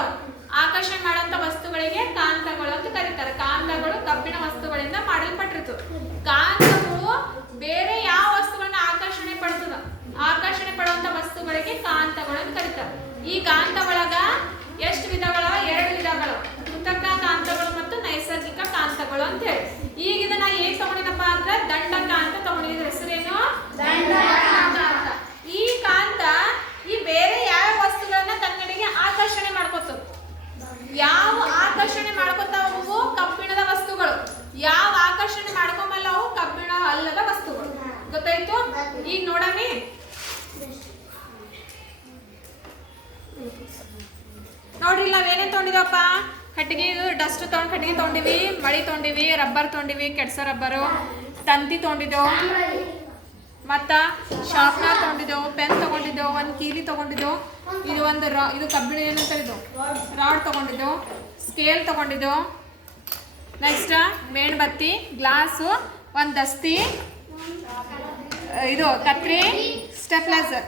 ಮಾಡ್ತಾವ. ಆಕರ್ಷಣೆ ಮಾಡುವಂತ ವಸ್ತುಗಳಿಗೆ ಕಾಂತಗಳು ಅಂತ ಕರೀತಾರೆ. ಕಾಂತಗಳು ಕಬ್ಬಿಣ ವಸ್ತುಗಳಿಂದ ಮಾಡಲ್ಪಟ್ಟಿರ್ತವೆ. ಕಾಂತಗಳು ಬೇರೆ ಯಾವ ವಸ್ತುಗಳನ್ನ ಆಕರ್ಷಣೆ ಪಡುವಂತ ವಸ್ತುಗಳಿಗೆ ಕಾಂತಗಳು ಅಂತ ಕರೀತಾರೆ. ಈ ಕಾಂತ ಒಳಗ ಎಷ್ಟು ವಿಧಗಳವ? 2 ವಿಧಗಳು, ಕೃತಕ ಕಾಂತಗಳು ಮತ್ತು ನೈಸರ್ಗಿಕ ಕಾಂತಗಳು ಅಂತ ಹೇಳಿ. ಈಗ ಇದನ್ನ ಏನ್ ತಗೊಂಡಿನಪ್ಪ ಅಂದ್ರೆ ದಂಡಕ ಅಂತ ತಗೊಂಡಿದ್ರ. ಹೆಸರೇನು? ದಂಡಕ. ಈ ಕಾಂತ ಈ ಬೇರೆ ಯಾವ ವಸ್ತುಗಳನ್ನ ತನ್ನಡೆಗೆ ಆಕರ್ಷಣೆ ಮಾಡ್ಕೊತಾವ. ಯಾವ ಆಕರ್ಷಣೆ ಮಾಡ್ಕೊತಾವು? ಕಬ್ಬಿಣದ ವಸ್ತುಗಳು. ಯಾವ ಆಕರ್ಷಣೆ ಮಾಡ್ಕೊಂಬಲ್ಲ ಅವು? ಕಬ್ಬಿಣ ಅಲ್ಲದ ವಸ್ತುಗಳು. ಗೊತ್ತಾಯ್ತು? ಈಗ ನೋಡಮಿ ನೋಡ್ರಿ, ನಾವೇನೇ ತಗೊಂಡಿದಪ್ಪ? ಕಟ್ಟಿಗೆ ಡಸ್ಟ್ ಕಟ್ಟಿಗೆ ತಗೊಂಡಿವಿ, ಮಳಿ ತಗೊಂಡಿವಿ, ರಬ್ಬರ್ ತಗೊಂಡಿವಿ, ಕೆಡ್ಸೋ ರಬ್ಬರು, ತಂತಿ ತಗೊಂಡಿದ್ದೆವು, ಮತ್ತ ಶಾರ್ಪ್ನರ್ ತಗೊಂಡಿದ್ದೆವು, ಪೆನ್ ತಗೊಂಡಿದ್ದೆವು, ಒಂದು ಕೀಲಿ ತಗೊಂಡಿದ್ದೆವು, ಇದು ಒಂದು ಇದು ಕಬ್ಬಿಣ ಏನಂತ ಇದು ರಾಡ್ ತಗೊಂಡಿದ್ದೆವು, ಸ್ಕೇಲ್ ತಗೊಂಡಿದ್ದೆವು, ನೆಕ್ಸ್ಟ್ ಮೇಣಬತ್ತಿ, ಗ್ಲಾಸು, ಒಂದು ದಸ್ತಿ, ಇದು ಕತ್ರಿ, ಸ್ಟೆಪ್ಲೈಸರ್,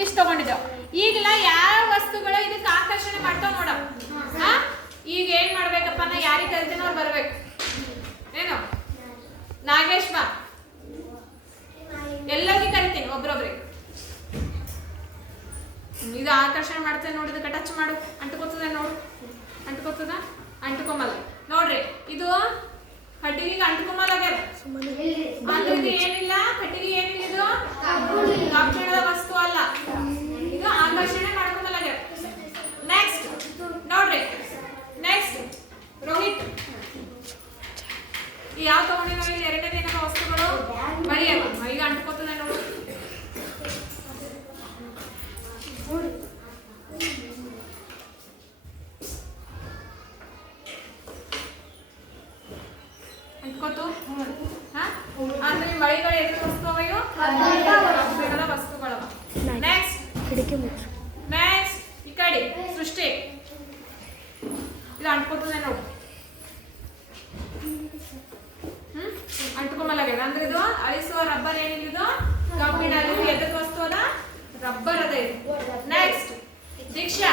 ಇಷ್ಟು ತಗೊಂಡಿದ್ದೆವು. ಈಗೆಲ್ಲ ಯಾವ ವಸ್ತುಗಳು ಇದಕ್ಕೆ ಆಕರ್ಷಣೆ ಮಾಡ್ತಾವ ನೋಡ. ಈಗ ಏನ್ ಮಾಡ್ಬೇಕಪ್ಪ? ನಾ ಯಾರಿಗೆ ಕರಿತೀನಿ ಅವ್ರು ಬರ್ಬೇಕು. ಏನು ನಾಗೇಶ್ ಬಾ, ಎಲ್ಲರಿಗೂ ಕರಿತೀನಿ ಒಬ್ರೊಬ್ರಿಗೆ. ಇದು ಆಕರ್ಷಣೆ ಮಾಡ್ತೇನೆ ನೋಡಿ. ಇದಕ್ಕೆ ಟಚ್ ಮಾಡು. ಅಂಟ್ಕೋತದ ನೋಡು. ಅಂಟ್ಕೋತದ? ಅಂಟ್ಕೊಂಬಲ್ಲ ನೋಡ್ರಿ. ಇದು ಕಟ್ಟಿಗೆ ಅಂಟ್ಕೊಂಬಲ್ಲಾಗ್ಯದ ಅಂದ್ರೆ ಇದು ಏನಿಲ್ಲ. ಕಟ್ಟಿಗೆ ಏನಿಲ್ಲ, ಇದು ಕಬ್ಬಿಣದ ವಸ್ತು ಅಲ್ಲ. ಇದು ಆಕರ್ಷಣೆ ಮಾಡ್ಕೊಂಬಲ್ಲಾಗ್ಯದ. ನೆಕ್ಸ್ಟ್ ನೋಡ್ರಿ, ನೆಕ್ಸ್ಟ್ ರೋಹಿತ್, ಯಾವ ತಗೊಂಡಿ ನಾವು? ಇಲ್ಲಿ 2ನೇ ದಿನದ ವಸ್ತುಗಳು ಮಳಿ ಅವ. ಈಗ ಅಂಟ್ಕೋತದೆ ನೋಡು. ಅಂಟ್ಕೋತು. ಅಂದ್ರೆ ಮಳಿಗಳು ಎಲ್ಲಿ ವಸ್ತು ಅವ? ಇವು ಕಬ್ಬಿಣದ ವಸ್ತುಗಳವ. ನೆಕ್ಸ್ಟ್ ಈ ಕಡೆ ಸೃಷ್ಟಿ, ಇದು ಅಂಟ್ಕೋತದೆ ನೋಡು. ಅಂಟ್ಕೊಂಬಲ್ಲಾಗ್ಯದ ಅಂದ್ರೆ ಇದು ಅಳಿಸುವ ರಬ್ಬರ್ ಏನಿಲ್ಲ. ಇದು ಕಬ್ಬಿಣ. ಇದು ಎದ್ರ ವಸ್ತು ಅದ? ರಬ್ಬರ್ ಅದ ಇದು. ನೆಕ್ಸ್ಟ್ ದೀಕ್ಷಾ,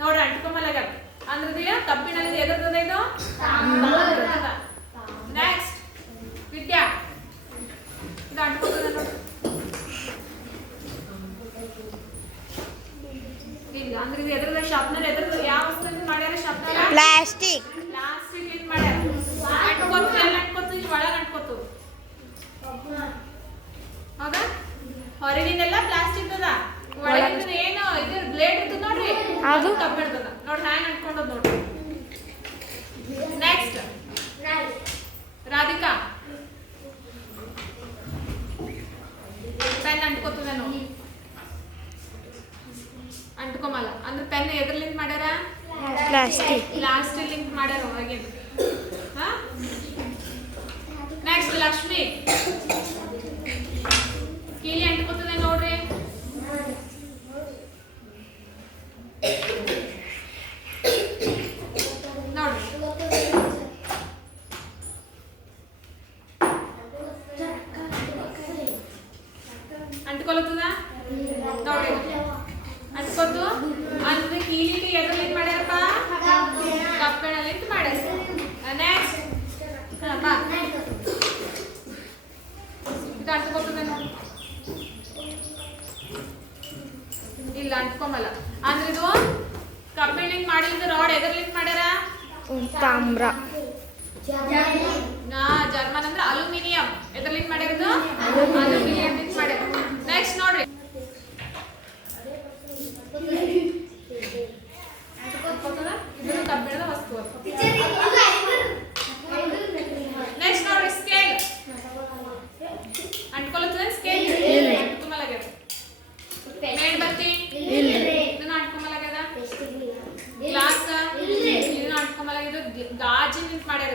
ನೋಡ್ರಿ ಅಂಟ್ಕೊಂಬಲ್ಲಾಗ್ಯದ ಅಂದ್ರೆ ಇದು ಕಬ್ಬಿಣದಲ್ಲಿ ಎದ್ರದ ಇದು. ನೆಕ್ಸ್ಟ್ ವಿದ್ಯಾ, ಇದು ಅಂಟ್ಕೋತದ ನೋಡ್ರಿ. ಅಂದ್ರೆ ಇದು ಎದ್ರದ? ಶಾರ್ಪ್ನರ್. ಎದ್ರದ? ಯಾವ ವಸ್ತುವಿಂದ ಮಾಡ್ಯಾರ ಶಾರ್ಪ್ನರ್? ಪ್ಲಾಸ್ಟಿಕ್ ಇಂದ ಮಾಡ್ಯಾರ. ಅಂಟ್ಕೋತು. ಎಲ್ಲ ಅಂಟ್ಕೋತು? ಇಲ್ಲಿ ಒಳಗೆ ಅಂಟ್ಕೋತು. ಹೌದಾ? ಹೊರಗಿಂದೆಲ್ಲ ಪ್ಲಾಸ್ಟಿಕ್ ಅದ, ಒಳಗಿಂದ ಏನು ಇದು ಬ್ಲೇಡ್ ಇರ್ತದ ನೋಡ್ರಿ, ಅದು ಕಬ್ಬಿಣದ. ನೋಡ್ರಿ ಹ್ಯಾಂಗ್ ಅಂಟ್ಕೊಂಡದ್ ನೋಡ್ರಿ. ನೆಕ್ಸ್ಟ್ ರಾಧಿಕಾ, ಪೆನ್ ಅಂಟ್ಕೋತದ ನೋಡಿ. ಅಂಟ್ಕೊಂಬಲ್ಲ ಅಂದ್ರೆ ಪೆನ್ ಎದ್ರಲಿಂದ ಮಾಡ್ಯಾರ? ಪ್ಲಾಸ್ಟಿಕ್ ಲಿಂಕ್ ಮಾಡ್ಯಾರ ಹೊರಗೆ. ನೆಕ್ಸ್ಟ್ ಲಕ್ಷ್ಮಿ, ಕೀಲಿ ಅಂಟ್ಕೋತದೆ ನೋಡ್ರಿ. ನೋಡ್ರಿ ಅಂಟ್ಕೊಳತದ ನೋಡ್ರಿ. ಅಂಟ್ಕೋತು ಅಂದ್ರೆ ಕೀಲಿಗೆ ಎದ್ರಲಿಂದ ಮಾಡ್ಯಾರಪ್ಪ? ಕಬ್ಬಿಣಲಿಂದ ಮಾಡ್ಯಾರ. ನೆಕ್ಸ್ಟ್ ಇದು ಅಂಟ್ಕೋತದ ನೋಡಿ. ಇಲ್ಲ ಅಂಟ್ಕೊಂಬಲ್ಲ ಅಂದ್ರೆ ಇದು ಕಬ್ಬಿಣಲಿಂದ ಮಾಡಿದ ರಾಡ್. ಎದ್ರಲಿಂದ ಮಾಡ್ಯಾರ? ತಾಮ್ರ. ಜರ್ಮನ್ ಅಂದ್ರೆ ಅಲ್ಯೂಮಿನಿಯಂ. ಎದ್ರಲಿಂದ ಮಾಡ್ಯಾರದು? ಅಲ್ಯೂಮಿನಿಯಂ ಮಾಡ್ಯಾರ. ನೆಕ್ಸ್ಟ್ ನೋಡ್ರಿ, ಇದು ಕಬ್ಬಿಣದ ವಸ್ತು. ನೆಕ್ಸ್ಟ್ ನೋಡ್ರಿ ಸ್ಕೇಲ್. ಅಂಟ್ಕೊಳತದೆ ಸ್ಕೇಲ್? ಅಂಟ್ಕೊಂಬಲ್ಲಾಗ್ಯದ. ಮೇಣಬತ್ತಿ, ಇದನ್ನ ಅಂಟ್ಕೊಂಬಲ್ಲಾಗ್ಯದ. ಗ್ಲಾಸ್, ಇದನ್ನ ಅಂಟ್ಕೊಂಬಲ್ಲಾಗ್ಯದ. ಗಾಜಿನಿಂದ ಮಾಡ್ಯಾರ,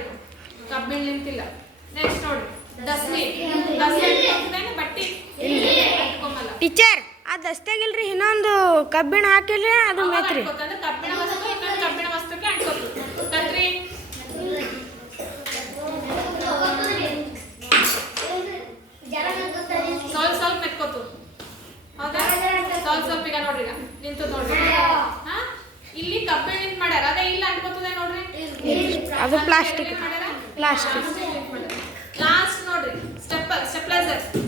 ಕಬ್ಬಿಣ ನಿಂತಿಲ್ಲ. ನೆಕ್ಸ್ಟ್ ನೋಡ್ರಿ ದಸ್ತಿ. ಬಟ್ಟಿ ಅಂಟ್ಕೊಂಬಲ್ಲ. ಟೀಚರ್, ಆ ದಸ್ತಾಗಿಲ್ರಿ ಇನ್ನೊಂದು ಕಬ್ಬಿಣ ಹಾಕಿಲ್ರಿ, ಅದು ಮೇತ್ರಿ. ಕಬ್ಬಿಣ ವಸ್ತು ಇನ್ನೊಂದು ಕಬ್ಬಿಣ ವಸ್ತುಕ್ಕೆ ಅಂಟ್ಕೋತು. ಕತ್ರಿ ಅದು ಪ್ಲಾಸ್ಟಿಕ್ ಪ್ಲಾಸ್ಟಿಕ್ ಲಾಸ್ಟ್ ನೋಡ್ರಿ ಸ್ಟೆಪ್ಲೈಸರ್